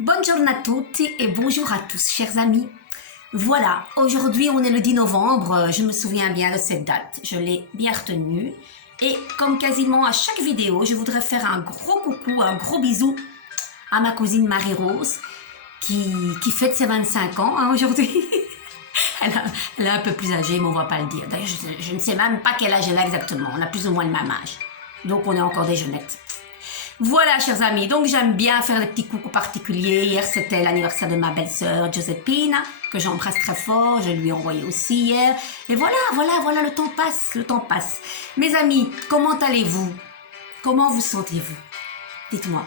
Buongiorno a tutti et bonjour à tous, chers amis. Voilà, aujourd'hui on est le 10 novembre, je me souviens bien de cette date, je l'ai bien retenue. Et comme quasiment à chaque vidéo, je voudrais faire un gros coucou, un gros bisou à ma cousine Marie-Rose qui fête ses 25 ans aujourd'hui. Elle est un peu plus âgée, mais on va pas le dire. D'ailleurs, je ne sais même pas quel âge elle a exactement, on a plus ou moins le même âge. Donc on est encore des jeunettes. Voilà, chers amis, donc j'aime bien faire des petits coucous particuliers. Hier, c'était l'anniversaire de ma belle-sœur Giuseppina, que j'embrasse très fort. Je lui ai envoyé aussi hier. Et voilà, le temps passe, le temps passe. Mes amis, comment allez-vous? Comment vous sentez-vous? Dites-moi.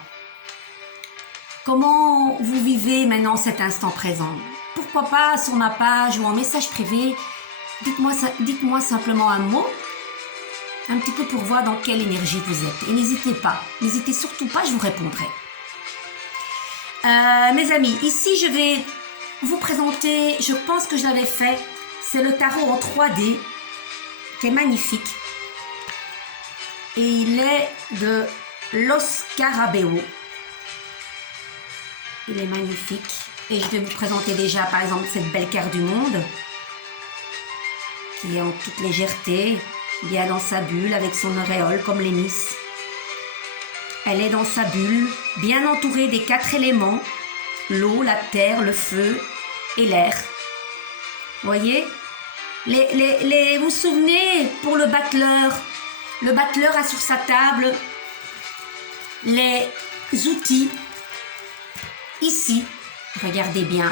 Comment vous vivez maintenant cet instant présent? Pourquoi pas sur ma page ou en message privé? Dites-moi simplement un mot. Un petit peu pour voir dans quelle énergie vous êtes. Et n'hésitez surtout pas, je vous répondrai. Mes amis, ici je vais vous présenter, je pense que je l'avais fait, c'est le tarot en 3D, qui est magnifique. Et il est de Los Scarabeo. Il est magnifique. Et je vais vous présenter déjà, par exemple, cette belle carte du monde, qui est en toute légèreté, bien dans sa bulle, avec son auréole comme les Miss. Elle est dans sa bulle, bien entourée des 4 éléments, l'eau, la terre, le feu et l'air. Voyez, vous vous souvenez, pour le battleur a sur sa table les outils. Ici, regardez bien.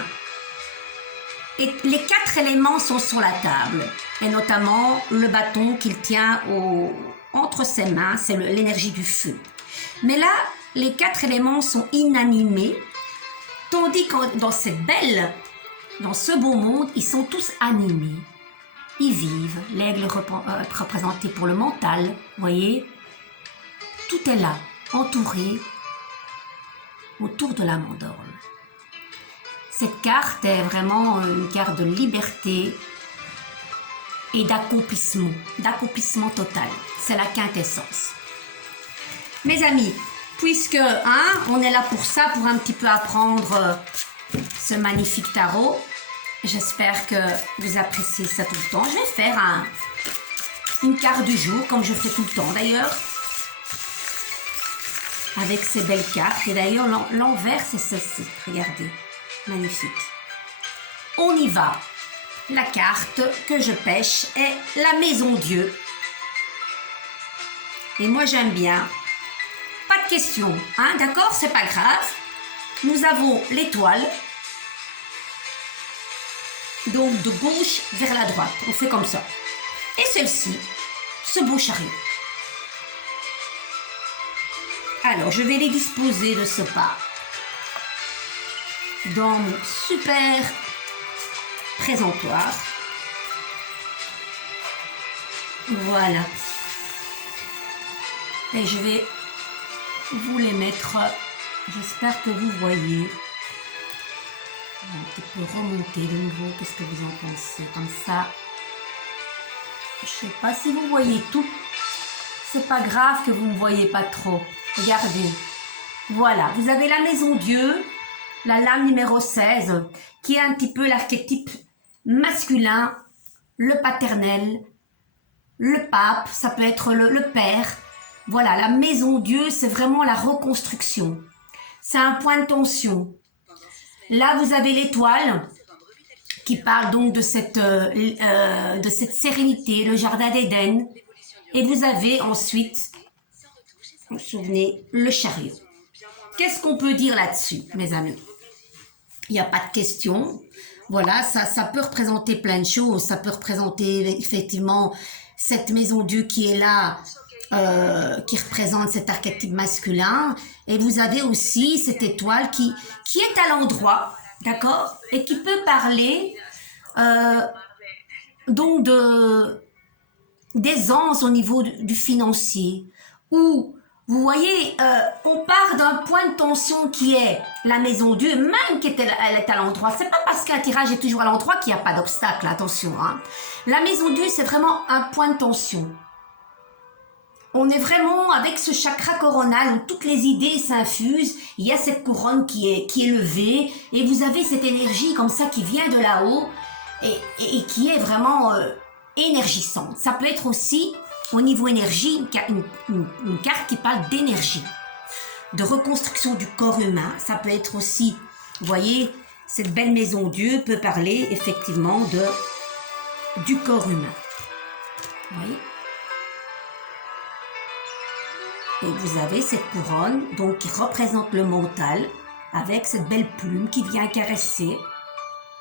Et les 4 éléments sont sur la table, et notamment le bâton qu'il tient entre ses mains, c'est l'énergie du feu. Mais là, les 4 éléments sont inanimés, tandis que dans ce beau monde, ils sont tous animés. Ils vivent, l'aigle représenté pour le mental, voyez, tout est là, entouré autour de la mandorle. Cette carte est vraiment une carte de liberté et d'accomplissement total. C'est la quintessence. Mes amis, puisque on est là pour ça, pour un petit peu apprendre ce magnifique tarot, j'espère que vous appréciez ça tout le temps. Je vais faire une carte du jour, comme je fais tout le temps d'ailleurs, avec ces belles cartes. Et d'ailleurs, l'envers, c'est ceci, regardez. Magnifique. On y va. La carte que je pêche est la Maison Dieu. Et moi j'aime bien. Pas de question, d'accord, c'est pas grave. Nous avons l'étoile. Donc de gauche vers la droite. On fait comme ça. Et celle-ci, ce beau chariot. Alors je vais les disposer de ce pas dans mon super présentoir. Voilà. Et je vais vous les mettre, j'espère que vous voyez. Un petit peu remonter de nouveau, qu'est-ce que vous en pensez? Comme ça, je sais pas si vous voyez tout. C'est pas grave que vous ne voyez pas trop. Regardez. Voilà, vous avez la Maison Dieu, la lame numéro 16, qui est un petit peu l'archétype masculin, le paternel, le pape, ça peut être le père. Voilà, la Maison Dieu, c'est vraiment la reconstruction. C'est un point de tension. Là, vous avez l'étoile, qui parle donc de cette sérénité, le jardin d'Éden. Et vous avez ensuite, vous vous souvenez, le chariot. Qu'est-ce qu'on peut dire là-dessus, mes amis? Il n'y a pas de question. Voilà, ça peut représenter plein de choses. Ça peut représenter effectivement cette Maison Dieu qui est là, qui représente cet archétype masculin. Et vous avez aussi cette étoile qui est à l'endroit, d'accord? Et qui peut parler donc d'aisance au niveau du financier. Ou vous voyez, on part d'un point de tension qui est la Maison Dieu, même elle est à l'endroit. C'est pas parce qu'un tirage est toujours à l'endroit qu'il n'y a pas d'obstacle, attention. La Maison Dieu, c'est vraiment un point de tension. on est vraiment avec ce chakra coronal où toutes les idées s'infusent. Il y a cette couronne qui est levée et vous avez cette énergie comme ça qui vient de là-haut et qui est vraiment énergisante. Ça peut être aussi au niveau énergie une carte qui parle d'énergie, de reconstruction du corps humain. Ça peut être aussi, vous voyez, cette belle maison Dieu peut parler effectivement du corps humain. Vous voyez? Et vous avez cette couronne donc qui représente le mental avec cette belle plume qui vient caresser.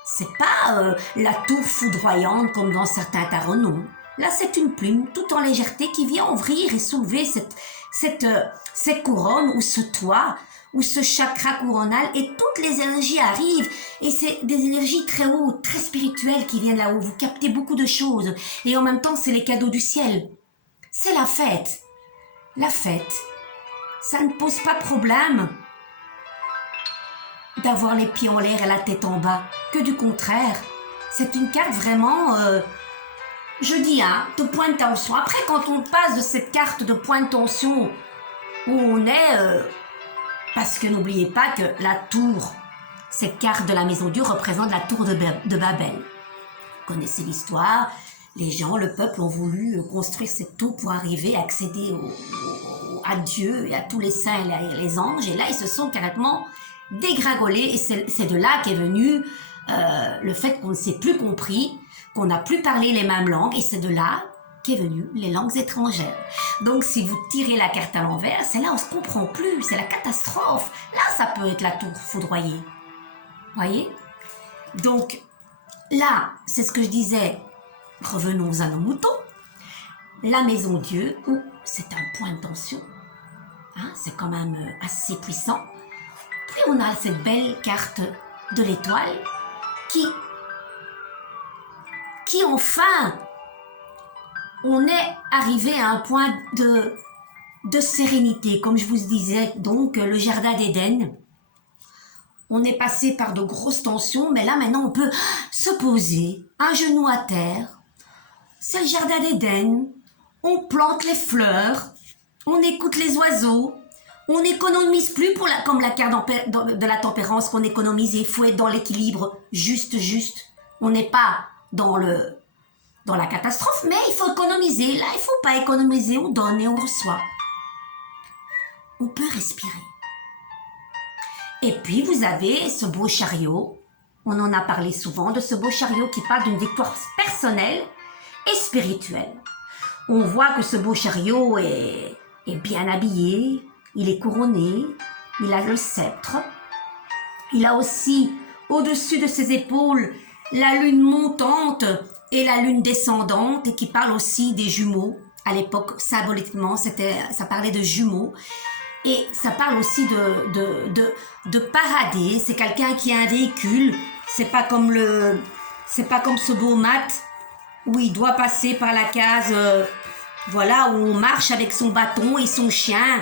C'est pas la tour foudroyante comme dans certains tarots, non. Là, c'est une plume tout en légèreté qui vient ouvrir et soulever cette couronne ou ce toit ou ce chakra coronal et toutes les énergies arrivent et c'est des énergies très hautes, très spirituelles qui viennent là-haut. Vous captez beaucoup de choses et en même temps, c'est les cadeaux du ciel. C'est la fête. La fête, ça ne pose pas problème d'avoir les pieds en l'air et la tête en bas, que du contraire. C'est une carte vraiment, je dis, de point de tension. Après, quand on passe de cette carte de point de tension où on est, parce que n'oubliez pas que la tour, cette carte de la maison Dieu représente la tour de Babel. Vous connaissez l'histoire. Les gens, le peuple ont voulu construire cette tour pour arriver à accéder à Dieu et à tous les saints et les anges. Et là, ils se sont carrément dégringolés. Et c'est de là qu'est venu le fait qu'on ne s'est plus compris, qu'on n'a plus parlé les mêmes langues. Et c'est de là qu'est venu les langues étrangères. Donc, si vous tirez la carte à l'envers, c'est là où on ne se comprend plus. C'est la catastrophe. Là, ça peut être la tour foudroyée. Voyez? Donc, là, c'est ce que je disais. Revenons à nos moutons. La maison Dieu, où c'est un point de tension, c'est quand même assez puissant. Puis on a cette belle carte de l'étoile qui enfin, on est arrivé à un point de sérénité, comme je vous disais, donc le jardin d'Éden. On est passé par de grosses tensions, mais là maintenant on peut se poser, un genou à terre. C'est le jardin d'Éden, on plante les fleurs, on écoute les oiseaux, on n'économise plus comme la carte de la tempérance qu'on économise, il faut être dans l'équilibre juste. On n'est pas dans la catastrophe, mais il faut économiser. Là, il ne faut pas économiser, on donne et on reçoit. On peut respirer. Et puis, vous avez ce beau chariot, on en a parlé souvent, de ce beau chariot qui parle d'une victoire personnelle et spirituelle. On voit que ce beau chariot est bien habillé, il est couronné, il a le sceptre. Il a aussi, au-dessus de ses épaules, la lune montante et la lune descendante, et qui parle aussi des jumeaux. À l'époque, symboliquement, ça parlait de jumeaux. Et ça parle aussi de parader. C'est quelqu'un qui a un véhicule. C'est pas comme ce beau mat où il doit passer par la case, où on marche avec son bâton et son chien.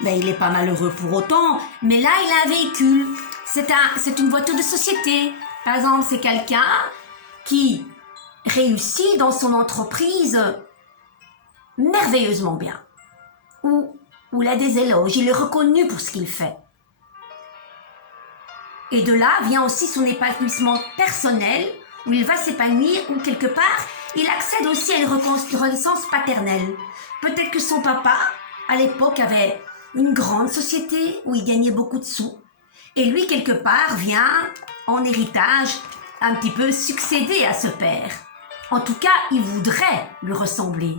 Ben, il n'est pas malheureux pour autant, mais là, il a un véhicule. C'est une voiture de société. Par exemple, c'est quelqu'un qui réussit dans son entreprise merveilleusement bien. Où il a des éloges, il est reconnu pour ce qu'il fait. Et de là vient aussi son épanouissement personnel, où il va s'épanouir, où quelque part, il accède aussi à une reconnaissance paternelle. Peut-être que son papa, à l'époque, avait une grande société où il gagnait beaucoup de sous. Et lui, quelque part, vient en héritage un petit peu succéder à ce père. En tout cas, il voudrait lui ressembler.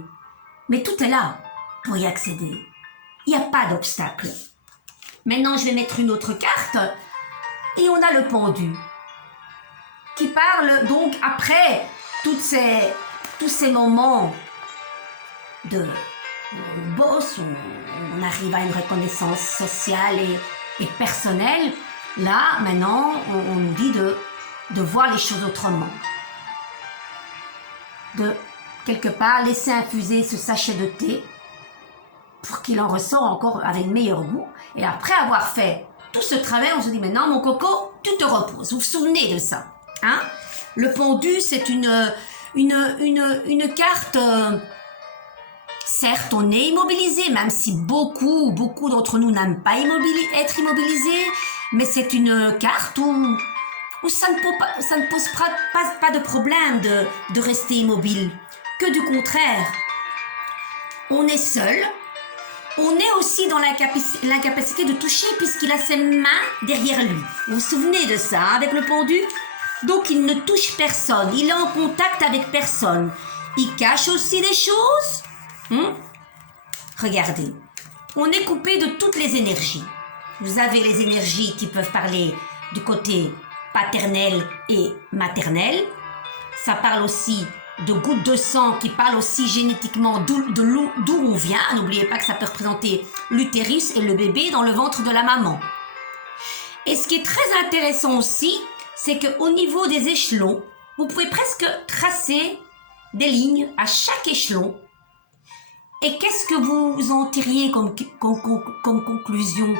Mais tout est là pour y accéder. Il n'y a pas d'obstacle. Maintenant, je vais mettre une autre carte. Et on a le pendu. Qui parle donc après tous ces moments de boss, où on arrive à une reconnaissance sociale et personnelle. Là, maintenant, on nous dit de voir les choses autrement. De, quelque part, laisser infuser ce sachet de thé pour qu'il en ressort encore avec meilleur goût. Et après avoir fait tout ce travail, on se dit, maintenant, mon coco, tu te reposes. Vous vous souvenez de ça, hein? Le pendu, c'est une carte Certes, on est immobilisé, même si beaucoup d'entre nous n'aiment pas être immobilisés, mais c'est une carte où ça ne pose pas de problème de rester immobile, que du contraire. On est seul, on est aussi dans l'incapacité de toucher puisqu'il a ses mains derrière lui. Vous vous souvenez de ça, hein, avec le pendu? Donc il ne touche personne, il est en contact avec personne. Il cache aussi des choses. Regardez, on est coupé de toutes les énergies. Vous avez les énergies qui peuvent parler du côté paternel et maternel. Ça parle aussi de gouttes de sang qui parlent aussi génétiquement d'où on vient. N'oubliez pas que ça peut représenter l'utérus et le bébé dans le ventre de la maman. Et ce qui est très intéressant aussi, c'est qu'au niveau des échelons, vous pouvez presque tracer des lignes à chaque échelon. Et qu'est-ce que vous en tiriez comme conclusion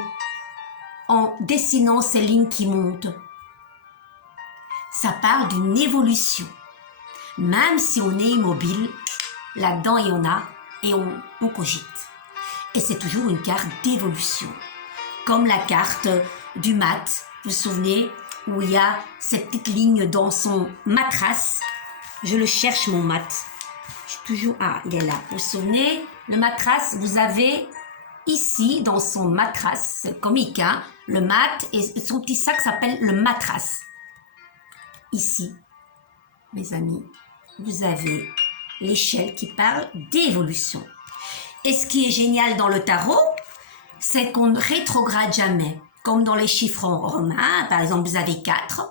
en dessinant ces lignes qui montent? Ça parle d'une évolution. Même si on est immobile, là-dedans il y en a et on cogite. Et c'est toujours une carte d'évolution. Comme la carte du mat, vous vous souvenez, où il y a cette petite ligne dans son matras. Je le cherche mon mat. Je suis toujours... Ah, il est là. Vous vous souvenez, le matras, vous avez ici dans son matras, c'est comique, hein, le mat et son petit sac s'appelle le matras. Ici, mes amis, vous avez l'échelle qui parle d'évolution. Et ce qui est génial dans le tarot, c'est qu'on ne rétrograde jamais. Comme dans les chiffres romains, par exemple, vous avez 4.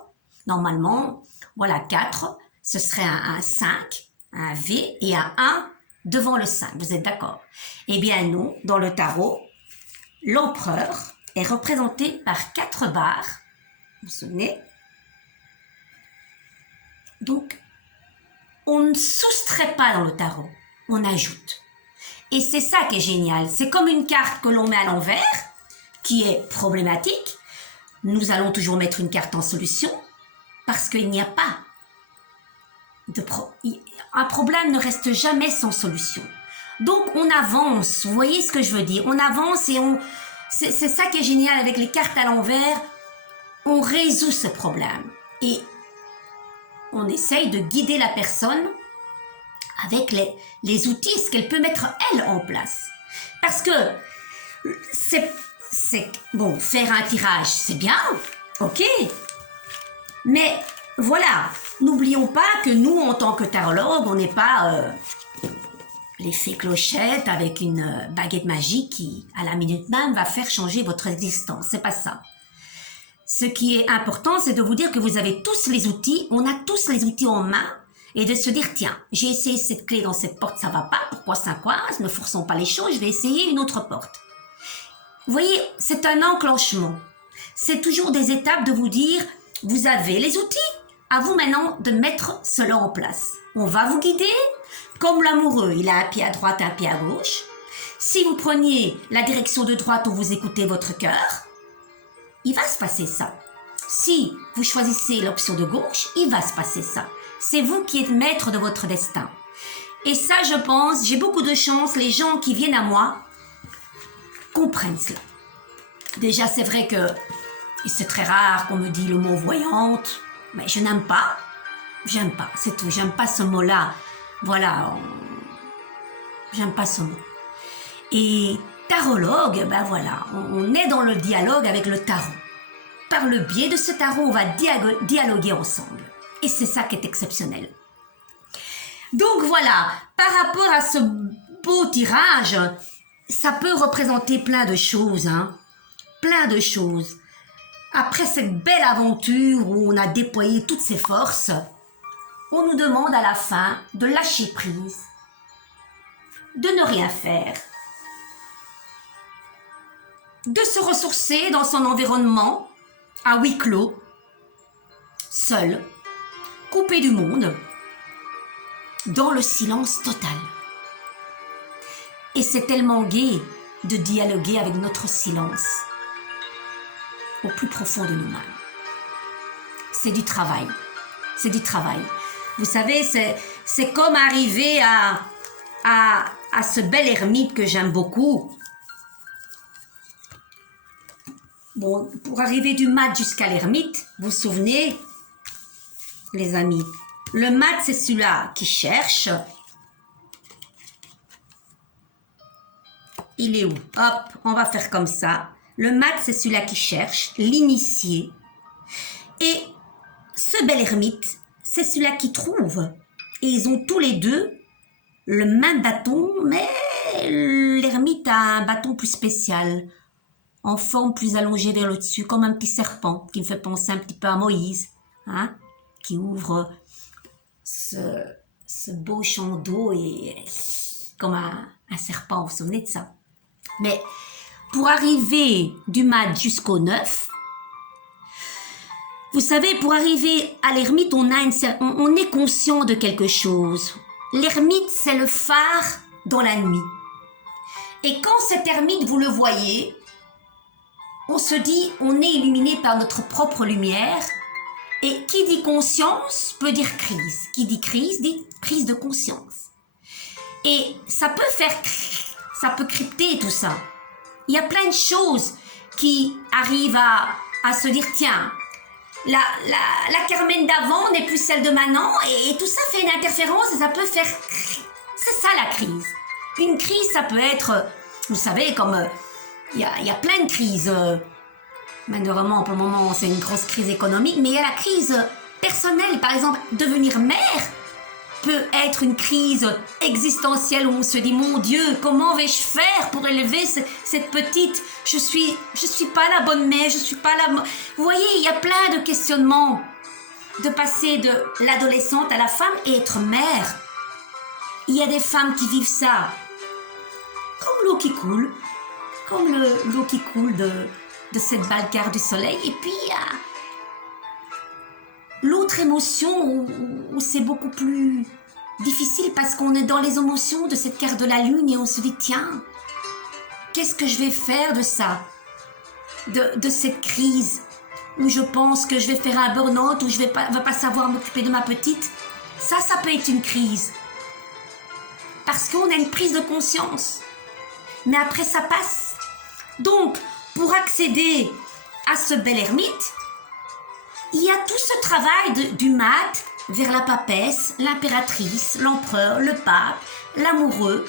Normalement, voilà, 4, ce serait un 5, un V et un 1 devant le 5. Vous êtes d'accord? Eh bien non, dans le tarot, l'empereur est représenté par 4 barres. Vous vous souvenez? Donc, on ne soustrait pas dans le tarot, on ajoute. Et c'est ça qui est génial. C'est comme une carte que l'on met à l'envers, qui est problématique. Nous allons toujours mettre une carte en solution, parce qu'il n'y a pas un problème ne reste jamais sans solution. Donc, on avance. Vous voyez ce que je veux dire? On avance et c'est ça qui est génial avec les cartes à l'envers. On résout ce problème. Et on essaye de guider la personne avec les outils, ce qu'elle peut mettre elle en place. Parce que bon, faire un tirage, c'est bien, ok. Mais voilà, n'oublions pas que nous, en tant que tarologue, on n'est pas l'effet clochette avec une baguette magique qui, à la minute même, va faire changer votre existence. C'est pas ça. Ce qui est important, c'est de vous dire que vous avez tous les outils, on a tous les outils en main, et de se dire, tiens, j'ai essayé cette clé dans cette porte, ça va pas, pourquoi ça coince, ne forçons pas les choses, je vais essayer une autre porte. Vous voyez, c'est un enclenchement. C'est toujours des étapes de vous dire, vous avez les outils, à vous maintenant de mettre cela en place. On va vous guider, comme l'amoureux, il a un pied à droite, un pied à gauche. Si vous preniez la direction de droite où vous écoutez votre cœur, il va se passer ça. Si vous choisissez l'option de gauche, il va se passer ça. C'est vous qui êtes maître de votre destin. Et ça, je pense, j'ai beaucoup de chance, les gens qui viennent à moi comprennent cela. Déjà, c'est vrai que c'est très rare qu'on me dise le mot voyante, mais je n'aime pas. J'aime pas, c'est tout. J'aime pas ce mot-là. Voilà, j'aime pas ce mot. Et tarologue, ben voilà, on est dans le dialogue avec le tarot. Par le biais de ce tarot, on va dialoguer ensemble. Et c'est ça qui est exceptionnel. Donc voilà, par rapport à ce beau tirage, ça peut représenter plein de choses, hein. Plein de choses. Après cette belle aventure où on a déployé toutes ses forces, on nous demande à la fin de lâcher prise, de ne rien faire, de se ressourcer dans son environnement, à huis clos, seul, coupé du monde, dans le silence total. Et c'est tellement gai de dialoguer avec notre silence, au plus profond de nous-mêmes. C'est du travail, c'est du travail. Vous savez, c'est comme arriver à à ce bel ermite que j'aime beaucoup. Bon, pour arriver du mat jusqu'à l'ermite, vous vous souvenez, les amis, le mat, c'est celui-là qui cherche. Il est où? Hop, on va faire comme ça. Le mat, c'est celui-là qui cherche, l'initié. Et ce bel ermite, c'est celui-là qui trouve. Et ils ont tous les deux le même bâton, mais l'ermite a un bâton plus spécial, en forme plus allongée vers le dessus, comme un petit serpent, qui me fait penser un petit peu à Moïse, hein, qui ouvre ce beau champ d'eau et comme un serpent, vous vous souvenez de ça? Mais pour arriver du mat jusqu'au 9, vous savez, pour arriver à l'ermite, on est conscient de quelque chose. L'ermite, c'est le phare dans la nuit. Et quand cet ermite, vous le voyez, on se dit, on est illuminé par notre propre lumière. Et qui dit conscience peut dire crise. Qui dit crise dit prise de conscience. Et ça peut crypter tout ça. Il y a plein de choses qui arrivent à se dire, tiens, la Carmen d'avant n'est plus celle de maintenant, et tout ça fait une interférence et ça peut faire... C'est ça la crise. Une crise, ça peut être, vous savez, comme il y a plein de crises. Malheureusement, pour le moment, c'est une grosse crise économique, mais il y a la crise personnelle. Par exemple, devenir mère peut être une crise existentielle où on se dit, mon Dieu, comment vais-je faire pour élever cette petite? Je suis pas la bonne mère, je suis pas la... Vous voyez, il y a plein de questionnements de passer de l'adolescente à la femme et être mère. Il y a des femmes qui vivent ça comme l'eau qui coule, comme l'eau qui coule de cette balle-carte du soleil. Et puis, il y a l'autre émotion où c'est beaucoup plus difficile parce qu'on est dans les émotions de cette carte de la lune et on se dit, tiens, qu'est-ce que je vais faire de ça, de cette crise où je pense que je vais faire un burn-out, où je vais pas savoir m'occuper de ma petite. Ça peut être une crise parce qu'on a une prise de conscience. Mais après, ça passe. Donc, pour accéder à ce bel ermite, il y a tout ce travail du mat vers la papesse, l'impératrice, l'empereur, le pape, l'amoureux,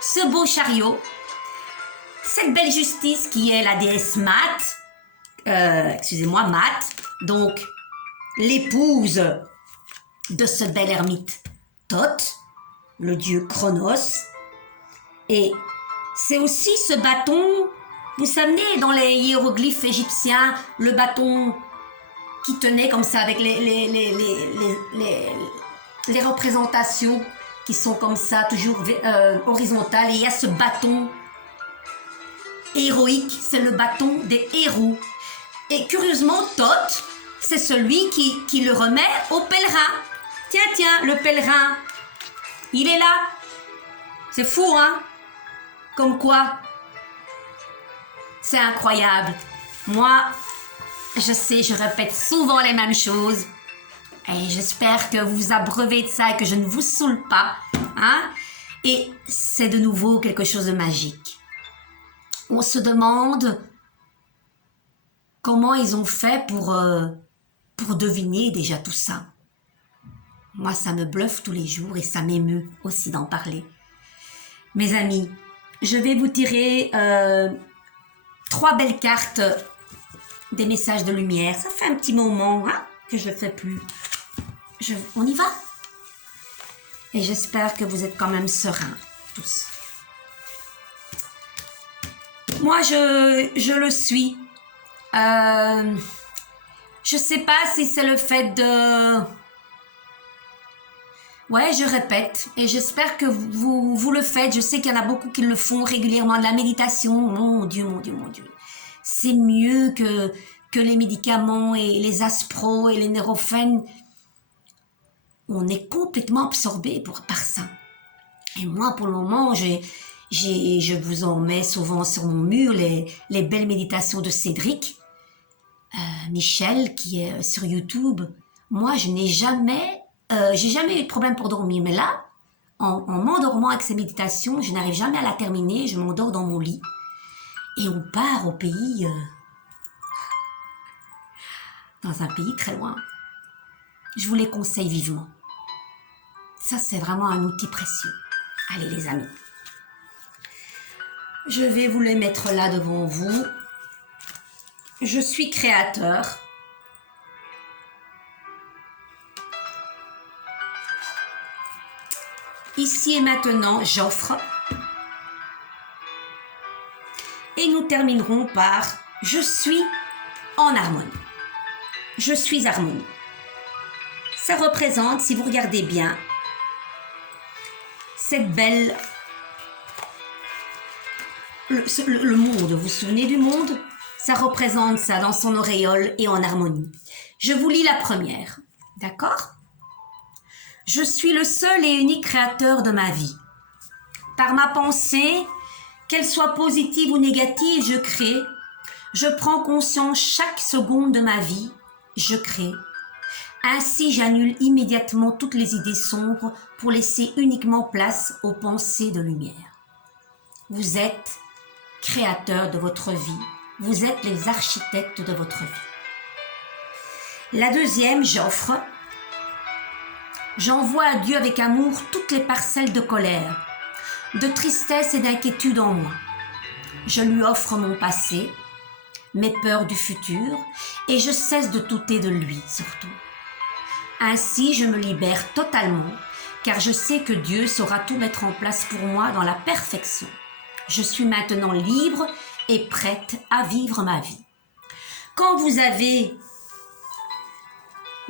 ce beau chariot, cette belle justice qui est la déesse Mat, Mat, donc l'épouse de ce bel ermite Thoth, le dieu Chronos. Et c'est aussi ce bâton, vous savez, dans les hiéroglyphes égyptiens, le bâton qui tenait comme ça avec les représentations qui sont comme ça, toujours horizontales. Et il y a ce bâton héroïque, c'est le bâton des héros. Et curieusement, Thoth, c'est celui qui le remet au pèlerin. Tiens, le pèlerin, il est là. C'est fou, hein? Comme quoi, c'est incroyable. Moi, je sais, je répète souvent les mêmes choses. Et j'espère que vous vous abreuvez de ça et que je ne vous saoule pas. Hein? Et c'est de nouveau quelque chose de magique. On se demande comment ils ont fait pour deviner déjà tout ça. Moi, ça me bluffe tous les jours et ça m'émeut aussi d'en parler. Mes amis, je vais vous tirer 3 belles cartes des messages de lumière. Ça fait un petit moment que je ne le fais plus. On y va. Et j'espère que vous êtes quand même sereins, tous. Moi, je le suis. Je sais pas si c'est le fait de... Ouais, je répète. Et j'espère que vous le faites. Je sais qu'il y en a beaucoup qui le font régulièrement. De la méditation. Mon Dieu. C'est mieux que les médicaments et les aspros et les neurophènes. On est complètement absorbé par ça. Et moi, pour le moment, je vous en mets souvent sur mon mur les belles méditations de Cédric Michel qui est sur YouTube. Moi, j'ai jamais eu de problème pour dormir, mais là, en m'endormant avec ces méditations, je n'arrive jamais à la terminer, je m'endors dans mon lit. Et on part au pays, dans un pays très loin. Je vous les conseille vivement. Ça, c'est vraiment un outil précieux. Allez les amis. Je vais vous les mettre là devant vous. Je suis créateur. Ici et maintenant, j'offre. Et nous terminerons par « Je suis en harmonie ». Je suis harmonie. Ça représente, si vous regardez bien, cette belle... Le monde, vous vous souvenez du monde? Ça représente ça dans son auréole et en harmonie. Je vous lis la première, d'accord? Je suis le seul et unique créateur de ma vie. Par ma pensée, qu'elle soit positive ou négative, je crée. Je prends conscience chaque seconde de ma vie, je crée. Ainsi, j'annule immédiatement toutes les idées sombres pour laisser uniquement place aux pensées de lumière. Vous êtes créateur de votre vie. Vous êtes les architectes de votre vie. La deuxième, j'offre. J'envoie à Dieu avec amour toutes les parcelles de colère, de tristesse et d'inquiétude en moi. Je lui offre mon passé, mes peurs du futur, et je cesse de douter de lui surtout. Ainsi, je me libère totalement, car je sais que Dieu saura tout mettre en place pour moi dans la perfection. Je suis maintenant libre et prête à vivre ma vie. Quand vous avez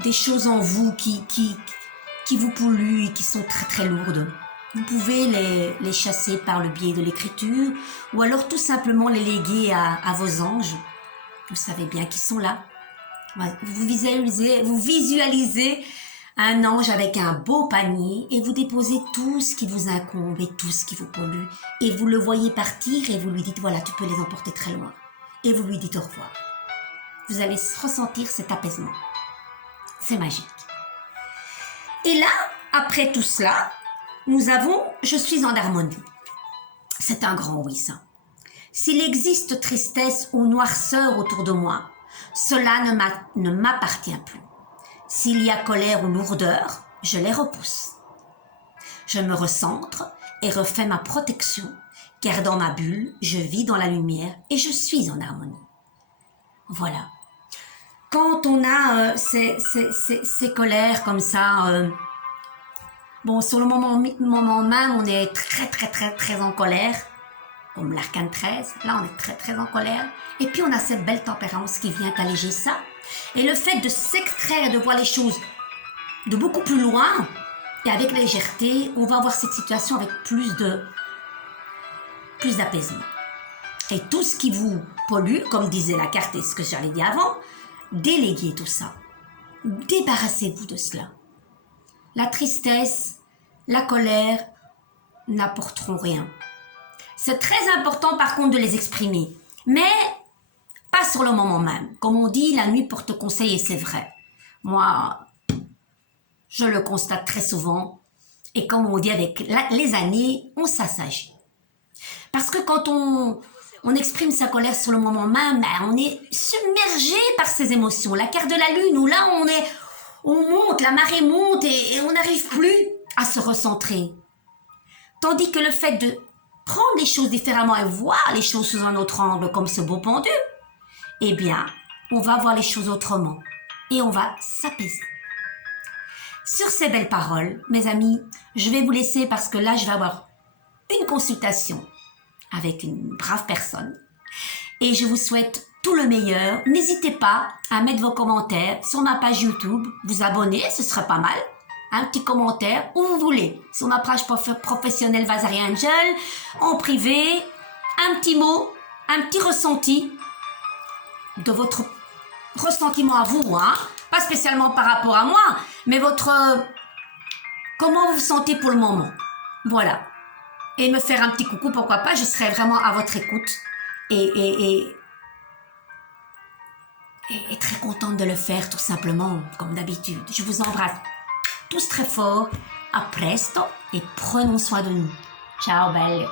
des choses en vous qui vous polluent et qui sont très très lourdes, vous pouvez les chasser par le biais de l'écriture ou alors tout simplement les léguer à vos anges. Vous savez bien qu'ils sont là. Vous visualisez un ange avec un beau panier et vous déposez tout ce qui vous incombe et tout ce qui vous pollue. Et vous le voyez partir et vous lui dites, voilà, tu peux les emporter très loin. Et vous lui dites au revoir. Vous allez ressentir cet apaisement. C'est magique. Et là, après tout cela, nous avons « Je suis en harmonie ». C'est un grand oui, ça. S'il existe tristesse ou noirceur autour de moi, cela ne m'appartient plus. S'il y a colère ou lourdeur, je les repousse. Je me recentre et refais ma protection, car dans ma bulle, je vis dans la lumière et je suis en harmonie. Voilà. Quand on a ces colères comme ça, bon, sur le moment même, on est très en colère, comme l'arcane 13, là on est très en colère, et puis on a cette belle tempérance qui vient alléger ça, et le fait de s'extraire, de voir les choses de beaucoup plus loin, et avec légèreté, on va voir cette situation avec plus d'apaisement. Et tout ce qui vous pollue, comme disait la carte et ce que j'avais dit avant, déléguez tout ça. Débarrassez-vous de cela. La tristesse, la colère n'apporteront rien. C'est très important par contre de les exprimer, mais pas sur le moment même. Comme on dit, la nuit porte conseil et c'est vrai. Moi, je le constate très souvent et comme on dit avec les années, on s'assagit. Parce que quand on exprime sa colère sur le moment même, on est submergé par ses émotions. La carte de la lune où là on monte, la marée monte et on n'arrive plus à se recentrer. Tandis que le fait de prendre les choses différemment et voir les choses sous un autre angle comme ce beau pendu, eh bien, on va voir les choses autrement et on va s'apaiser. Sur ces belles paroles, mes amis, je vais vous laisser parce que là, je vais avoir une consultation avec une brave personne et je vous souhaite tout le meilleur. N'hésitez pas à mettre vos commentaires sur ma page YouTube, vous abonner, ce serait pas mal. Un petit commentaire où vous voulez, sur ma page professionnelle Vasari Angel, en privé, un petit mot, un petit ressenti de votre ressentiment à vous, hein, pas spécialement par rapport à moi, mais comment vous vous sentez pour le moment. Voilà. Et me faire un petit coucou, pourquoi pas, je serai vraiment à votre écoute et très contente de le faire tout simplement, comme d'habitude. Je vous embrasse tous très fort A presto et prenons soin de nous. Ciao belle.